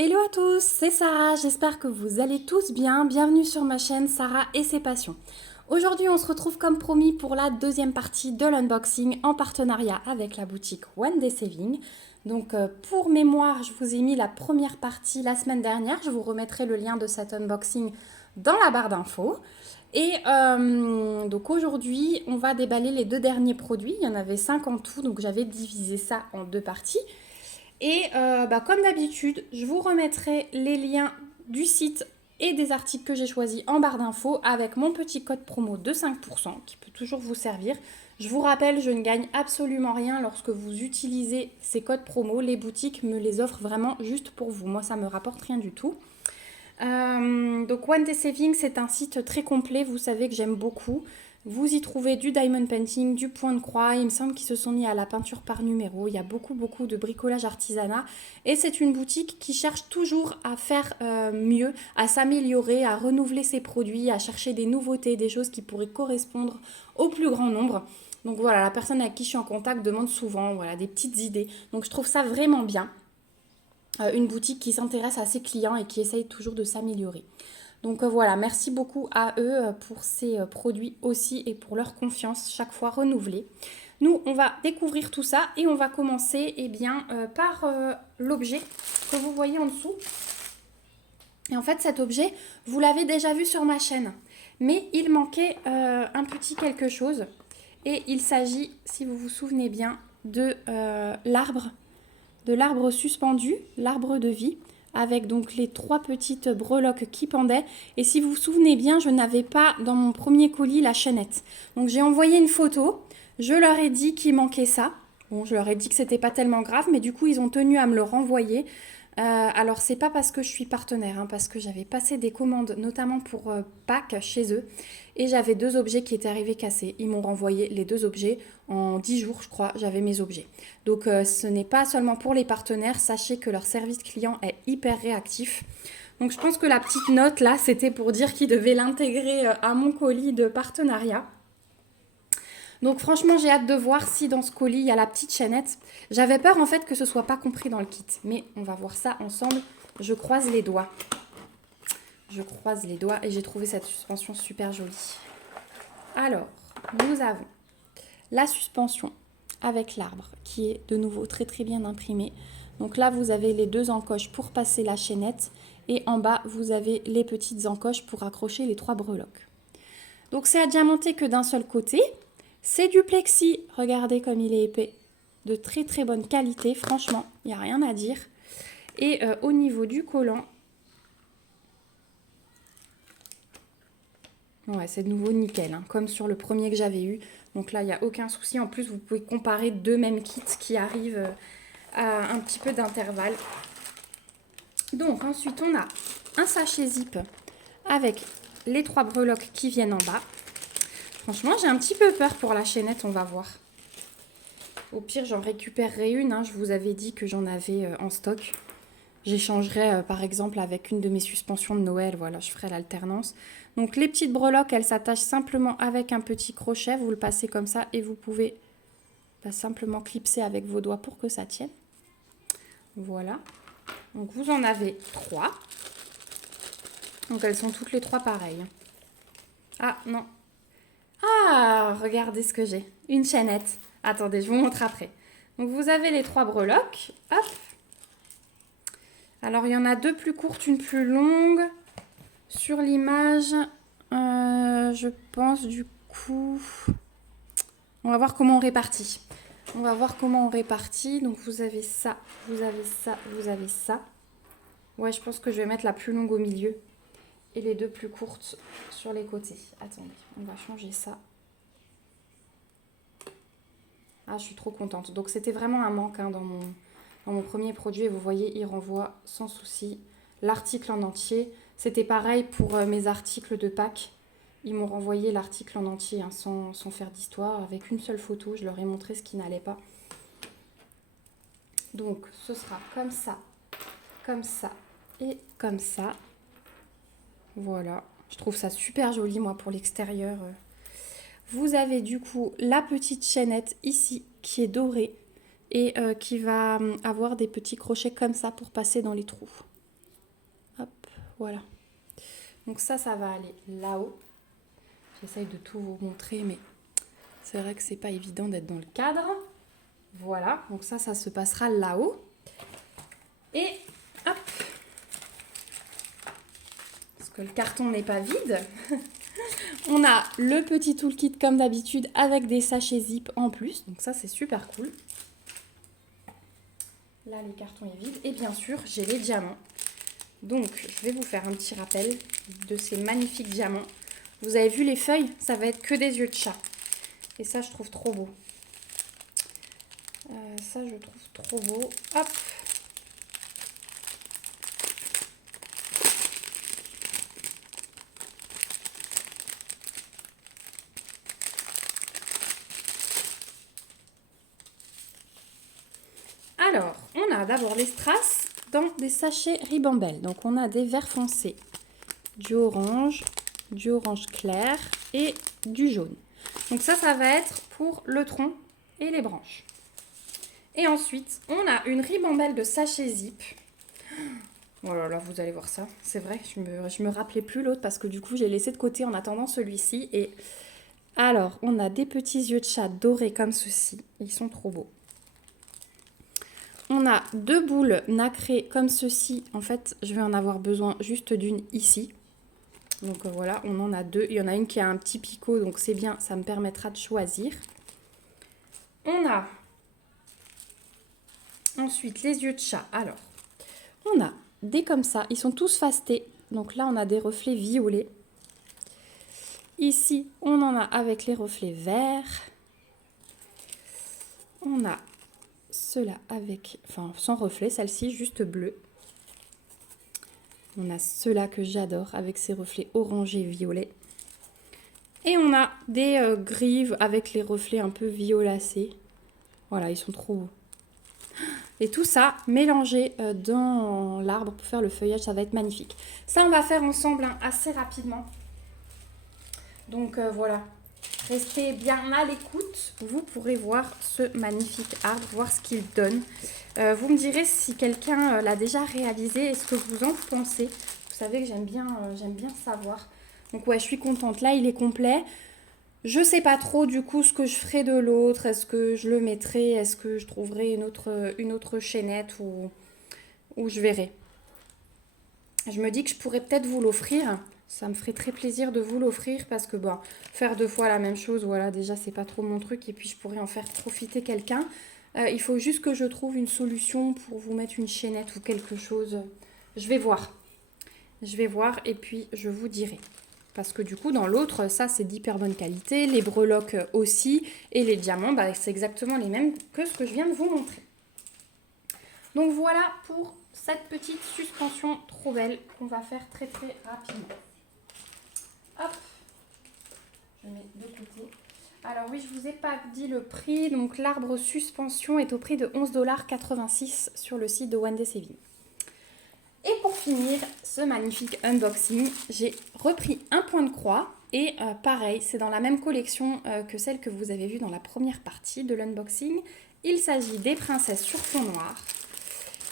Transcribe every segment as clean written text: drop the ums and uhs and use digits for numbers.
Hello à tous, c'est Sarah, j'espère que vous allez tous bien. Bienvenue sur ma chaîne Sarah et ses passions. Aujourd'hui, on se retrouve comme promis pour la deuxième partie de l'unboxing en partenariat avec la boutique One Day Saving. Donc pour mémoire, je vous ai mis la première partie la semaine dernière. Je vous remettrai le lien de cet unboxing dans la barre d'infos. Et donc aujourd'hui, on va déballer les deux derniers produits. Il y en avait 5 en tout, donc j'avais divisé ça en deux parties. Et comme d'habitude, je vous remettrai les liens du site et des articles que j'ai choisis en barre d'infos avec mon petit code promo de 5% qui peut toujours vous servir. Je vous rappelle, je ne gagne absolument rien lorsque vous utilisez ces codes promo. Les boutiques me les offrent vraiment juste pour vous. Moi, ça ne me rapporte rien du tout. Donc One Day Saving, c'est un site très complet. Vous savez que j'aime beaucoup. Vous y trouvez du diamond painting, du point de croix. Il me semble qu'ils se sont mis à la peinture par numéro. Il y a beaucoup de bricolage artisanat. Et c'est une boutique qui cherche toujours à faire mieux, à s'améliorer, à renouveler ses produits, à chercher des nouveautés, des choses qui pourraient correspondre au plus grand nombre. Donc voilà, la personne avec qui je suis en contact demande souvent des petites idées. Donc je trouve ça vraiment bien. Une boutique qui s'intéresse à ses clients et qui essaye toujours de s'améliorer. Donc voilà, merci beaucoup à eux pour ces produits aussi et pour leur confiance chaque fois renouvelée. Nous, on va découvrir tout ça et on va commencer par l'objet que vous voyez en dessous. Et en fait, cet objet, vous l'avez déjà vu sur ma chaîne. Mais il manquait un petit quelque chose. Et il s'agit, si vous vous souvenez bien, de l'arbre suspendu, l'arbre de vie, avec donc les 3 petites breloques qui pendaient. Et si vous vous souvenez bien, je n'avais pas dans mon premier colis la chaînette. Donc j'ai envoyé une photo, je leur ai dit qu'il manquait ça. Bon, je leur ai dit que c'était pas tellement grave, mais du coup ils ont tenu à me le renvoyer. Alors c'est pas parce que je suis partenaire, parce que j'avais passé des commandes, notamment pour Pâques chez eux, et j'avais 2 objets qui étaient arrivés cassés. Ils m'ont renvoyé les 2 objets en 10 jours, je crois, j'avais mes objets. Donc ce n'est pas seulement pour les partenaires, sachez que leur service client est hyper réactif. Donc je pense que la petite note là, c'était pour dire qu'ils devaient l'intégrer à mon colis de partenariat. Donc franchement, j'ai hâte de voir si dans ce colis, il y a la petite chaînette. J'avais peur en fait que ce soit pas compris dans le kit. Mais on va voir ça ensemble. Je croise les doigts. Je croise les doigts et j'ai trouvé cette suspension super jolie. Alors, nous avons la suspension avec l'arbre qui est de nouveau très très bien imprimé. Donc là, vous avez les 2 encoches pour passer la chaînette. Et en bas, vous avez les petites encoches pour accrocher les 3 breloques. Donc c'est à diamanter que d'un seul côté. C'est du plexi, regardez comme il est épais, de très très bonne qualité, franchement, il n'y a rien à dire. Et au niveau du collant, ouais, c'est de nouveau nickel, comme sur le premier que j'avais eu. Donc là, il n'y a aucun souci. En plus, vous pouvez comparer 2 mêmes kits qui arrivent à un petit peu d'intervalle. Donc ensuite, on a un sachet zip avec les 3 breloques qui viennent en bas. Franchement, j'ai un petit peu peur pour la chaînette, on va voir. Au pire, j'en récupérerai une. Je vous avais dit que j'en avais en stock. J'échangerai par exemple avec une de mes suspensions de Noël. Voilà, je ferai l'alternance. Donc les petites breloques, elles s'attachent simplement avec un petit crochet. Vous le passez comme ça et vous pouvez simplement clipser avec vos doigts pour que ça tienne. Voilà. Donc vous en avez 3. Donc elles sont toutes les 3 pareilles. Ah non. Ah, regardez ce que j'ai. Une chaînette. Attendez, je vous montre après. Donc vous avez les 3 breloques. Hop. Alors il y en a 2 plus courtes, une plus longue. Sur l'image, je pense du coup... On va voir comment on répartit. On va voir comment on répartit. Donc vous avez ça, vous avez ça, vous avez ça. Ouais, je pense que je vais mettre la plus longue au milieu. Et les 2 plus courtes sur les côtés. Attendez, on va changer ça. Ah, je suis trop contente. Donc, c'était vraiment un manque dans mon premier produit. Et vous voyez, il renvoie sans souci l'article en entier. C'était pareil pour mes articles de Pâques. Ils m'ont renvoyé l'article en entier sans faire d'histoire. Avec une seule photo, je leur ai montré ce qui n'allait pas. Donc, ce sera comme ça et comme ça. Voilà. Je trouve ça super joli, moi, pour l'extérieur. Vous avez du coup la petite chaînette ici qui est dorée et qui va avoir des petits crochets comme ça pour passer dans les trous. Voilà. Donc ça va aller là-haut. J'essaye de tout vous montrer, mais c'est vrai que c'est pas évident d'être dans le cadre. Voilà, donc ça se passera là-haut. Et hop, parce que le carton n'est pas vide, on a le petit toolkit comme d'habitude avec des sachets zip en plus. Donc ça, c'est super cool. Là, les cartons est vide. Et bien sûr, j'ai les diamants. Donc, je vais vous faire un petit rappel de ces magnifiques diamants. Vous avez vu les feuilles, ça va être que des yeux de chat. Et ça, je trouve trop beau. Ça, je trouve trop beau. Hop. Alors, on a d'abord les strass dans des sachets Ribambelle. Donc, on a des verts foncés, du orange clair et du jaune. Donc ça va être pour le tronc et les branches. Et ensuite, on a une ribambelle de sachet zip. Oh là là, vous allez voir ça. C'est vrai, je me rappelais plus l'autre parce que du coup, j'ai laissé de côté en attendant celui-ci. Et alors, on a des petits yeux de chat dorés comme ceci. Ils sont trop beaux. On a 2 boules nacrées comme ceci. En fait, je vais en avoir besoin juste d'une ici. Donc voilà, on en a 2. Il y en a une qui a un petit picot, donc c'est bien, ça me permettra de choisir. On a ensuite les yeux de chat. Alors, on a des comme ça, ils sont tous fastés. Donc là, on a des reflets violets. Ici, on en a avec les reflets verts. On a ceux-là avec, enfin sans reflet, celle-ci juste bleue. On a ceux-là que j'adore avec ces reflets orangés violets. Et on a des grives avec les reflets un peu violacés. Voilà, ils sont trop beaux. Et tout ça mélangé dans l'arbre pour faire le feuillage, ça va être magnifique. Ça, on va faire ensemble assez rapidement. Donc voilà, restez bien à l'écoute. Vous pourrez voir ce magnifique arbre, voir ce qu'il donne. Vous me direz si quelqu'un l'a déjà réalisé et ce que vous en pensez. Vous savez que j'aime bien savoir. Donc ouais, je suis contente. Là, il est complet. Je sais pas trop du coup ce que je ferai de l'autre. Est-ce que je le mettrai? Est-ce que je trouverai une autre chaînette ou je verrai. Je me dis que je pourrais peut-être vous l'offrir. Ça me ferait très plaisir de vous l'offrir parce que bon, faire 2 fois la même chose, voilà, déjà c'est pas trop mon truc et puis je pourrais en faire profiter quelqu'un. Il faut juste que je trouve une solution pour vous mettre une chaînette ou quelque chose. Je vais voir. Je vais voir et puis je vous dirai. Parce que du coup, dans l'autre, ça, c'est d'hyper bonne qualité. Les breloques aussi. Et les diamants, bah, c'est exactement les mêmes que ce que je viens de vous montrer. Donc voilà pour cette petite suspension trop belle qu'on va faire très très rapidement. Hop, je mets de côté. Alors oui, je vous ai pas dit le prix. Donc l'arbre suspension est au prix de 11,86 $ sur le site de One Day Saving. Et pour finir ce magnifique unboxing, j'ai repris un point de croix et pareil, c'est dans la même collection que celle que vous avez vue dans la première partie de l'unboxing. Il s'agit des princesses sur fond noir.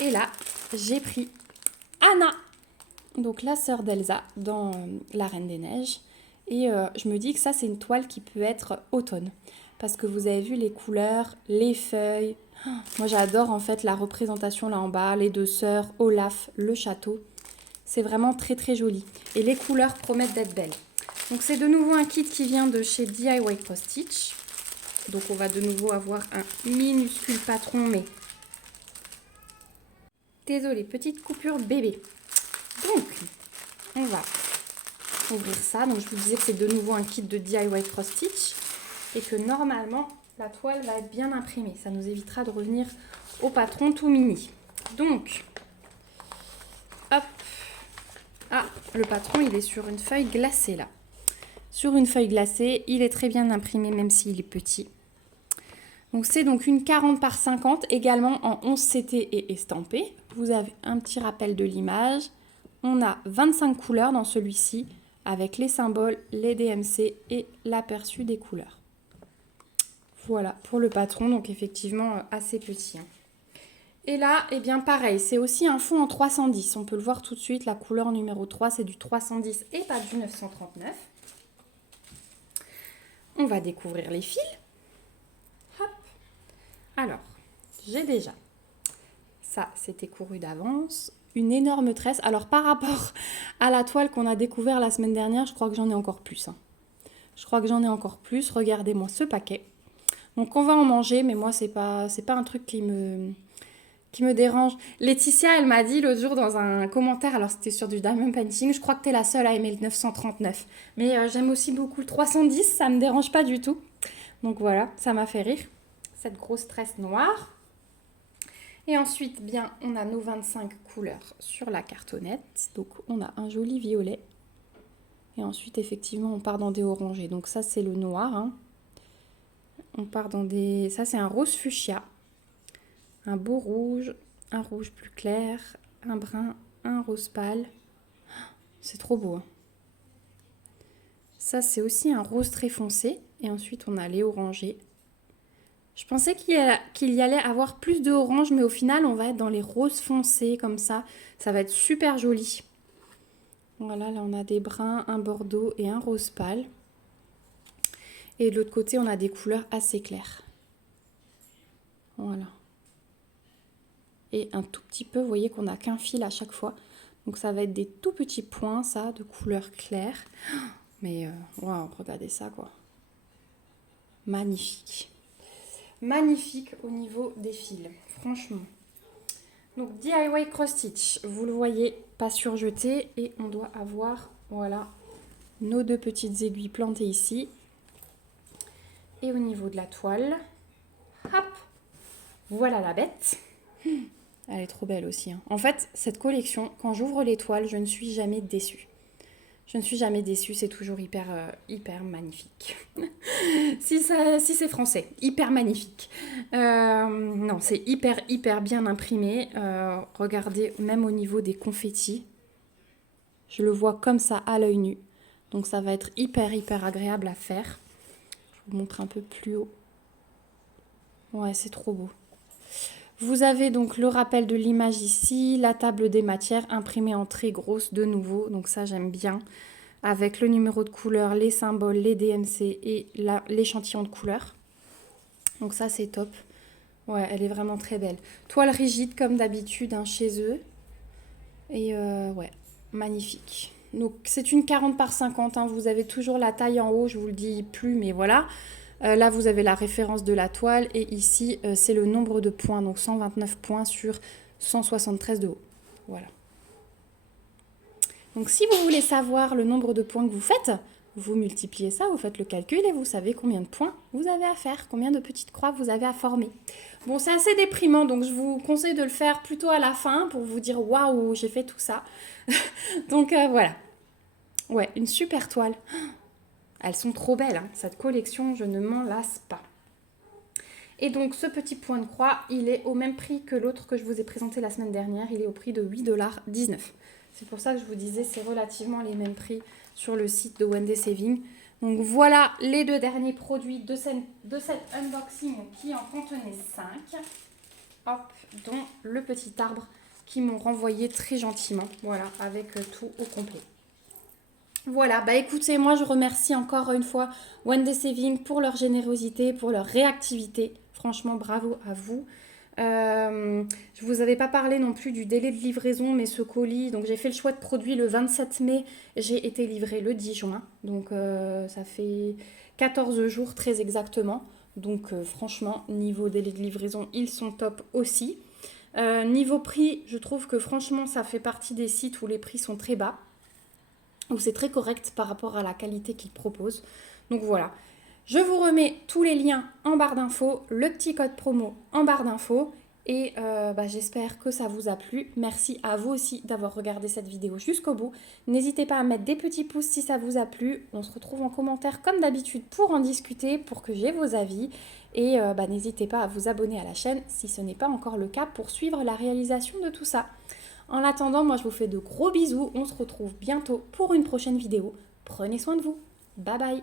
Et là, j'ai pris Anna, donc la sœur d'Elsa dans La Reine des Neiges. Et je me dis que ça, c'est une toile qui peut être automne. Parce que vous avez vu les couleurs, les feuilles. Moi, j'adore en fait la représentation là en bas, les 2 sœurs, Olaf, le château. C'est vraiment très très joli. Et les couleurs promettent d'être belles. Donc c'est de nouveau un kit qui vient de chez DIY Cross Stitch. Donc on va de nouveau avoir un minuscule patron, mais désolé, petite coupure bébé. Donc on va ouvrir ça. Donc je vous disais que c'est de nouveau un kit de DIY Cross Stitch et que normalement la toile va être bien imprimée. Ça nous évitera de revenir au patron tout mini. Donc hop. Ah, le patron, il est sur une feuille glacée là. Sur une feuille glacée, il est très bien imprimé même s'il est petit. Donc c'est donc une 40 par 50, également en 11 CT et estampé. Vous avez un petit rappel de l'image. On a 25 couleurs dans celui-ci, avec les symboles, les DMC et l'aperçu des couleurs. Voilà pour le patron, donc effectivement assez petit. Et là, eh bien pareil, c'est aussi un fond en 310. On peut le voir tout de suite, la couleur numéro 3, c'est du 310 et pas du 939. On va découvrir les fils. Hop. Alors, j'ai déjà, ça c'était couru d'avance, une énorme tresse. Alors par rapport à la toile qu'on a découvert la semaine dernière, je crois que j'en ai encore plus. Je crois que j'en ai encore plus. Regardez-moi ce paquet. Donc on va en manger, mais moi c'est pas un truc qui me dérange. Laetitia, elle m'a dit l'autre jour dans un commentaire, alors c'était sur du diamond painting, je crois que t'es la seule à aimer le 939. Mais j'aime aussi beaucoup le 310, ça me dérange pas du tout. Donc voilà, ça m'a fait rire. Cette grosse tresse noire. Et ensuite, bien, on a nos 25 couleurs sur la cartonnette. Donc on a un joli violet. Et ensuite, effectivement, on part dans des orangés. Donc ça, c'est le noir. Hein. On part dans des... Ça, c'est un rose fuchsia. Un beau rouge, un rouge plus clair, un brun, un rose pâle. C'est trop beau. Hein. Ça, c'est aussi un rose très foncé. Et ensuite, on a les orangés. Je pensais qu'il y allait avoir plus de orange, mais au final, on va être dans les roses foncés comme ça. Ça va être super joli. Voilà, là, on a des bruns, un bordeaux et un rose pâle. Et de l'autre côté, on a des couleurs assez claires. Voilà. Et un tout petit peu, vous voyez qu'on n'a qu'un fil à chaque fois. Donc ça va être des tout petits points, ça, de couleur claire. Mais, waouh, regardez ça, quoi. Magnifique. Magnifique au niveau des fils, franchement. Donc DIY cross stitch, vous le voyez, pas surjeté. Et on doit avoir, voilà, nos deux petites aiguilles plantées ici. Et au niveau de la toile, hop, voilà la bête. Elle est trop belle aussi. Hein. En fait, cette collection, quand j'ouvre les toiles, je ne suis jamais déçue. Je ne suis jamais déçue, c'est toujours hyper magnifique. si c'est français, hyper magnifique. Non, c'est hyper bien imprimé. Regardez, même au niveau des confettis, je le vois comme ça à l'œil nu. Donc ça va être hyper agréable à faire. Je vous montre un peu plus haut. Ouais, c'est trop beau. Vous avez donc le rappel de l'image ici, la table des matières imprimée en très grosse de nouveau, donc ça j'aime bien, avec le numéro de couleur, les symboles, les DMC et l'échantillon de couleur. Donc ça c'est top. Ouais, elle est vraiment très belle. Toile rigide comme d'habitude hein, chez eux. Et ouais, magnifique. Donc c'est une 40 par 50, hein. Vous avez toujours la taille en haut, je vous le dis plus, mais voilà. Là, vous avez la référence de la toile et ici, c'est le nombre de points. Donc 129 points sur 173 de haut. Voilà. Donc si vous voulez savoir le nombre de points que vous faites, vous multipliez ça, vous faites le calcul et vous savez combien de points vous avez à faire, combien de petites croix vous avez à former. Bon, c'est assez déprimant, donc je vous conseille de le faire plutôt à la fin pour vous dire « Waouh, j'ai fait tout ça !» Donc voilà. Ouais, une super toile. Elles sont trop belles, hein. Cette collection, je ne m'en lasse pas. Et donc, ce petit point de croix, il est au même prix que l'autre que je vous ai présenté la semaine dernière. Il est au prix de 8,19 $. C'est pour ça que je vous disais, c'est relativement les mêmes prix sur le site de Wendy Saving. Donc, voilà les deux derniers produits de cet unboxing qui en contenaient 5. Hop, dont le petit arbre qui m'ont renvoyé très gentiment. Voilà, avec tout au complet. Voilà, bah écoutez, moi je remercie encore une fois Wendy Saving pour leur générosité, pour leur réactivité. Franchement, bravo à vous. Je vous avais pas parlé non plus du délai de livraison, mais ce colis, donc j'ai fait le choix de produit le 27 mai, j'ai été livrée le 10 juin. Donc ça fait 14 jours très exactement. Donc franchement, niveau délai de livraison, ils sont top aussi. Niveau prix, je trouve que franchement, ça fait partie des sites où les prix sont très bas. Où c'est très correct par rapport à la qualité qu'ils proposent. Donc voilà, je vous remets tous les liens en barre d'infos, le petit code promo en barre d'infos. Et j'espère que ça vous a plu. Merci à vous aussi d'avoir regardé cette vidéo jusqu'au bout. N'hésitez pas à mettre des petits pouces si ça vous a plu. On se retrouve en commentaire comme d'habitude pour en discuter, pour que j'ai vos avis. Et n'hésitez pas à vous abonner à la chaîne si ce n'est pas encore le cas pour suivre la réalisation de tout ça. En attendant, moi je vous fais de gros bisous. On se retrouve bientôt pour une prochaine vidéo. Prenez soin de vous. Bye bye.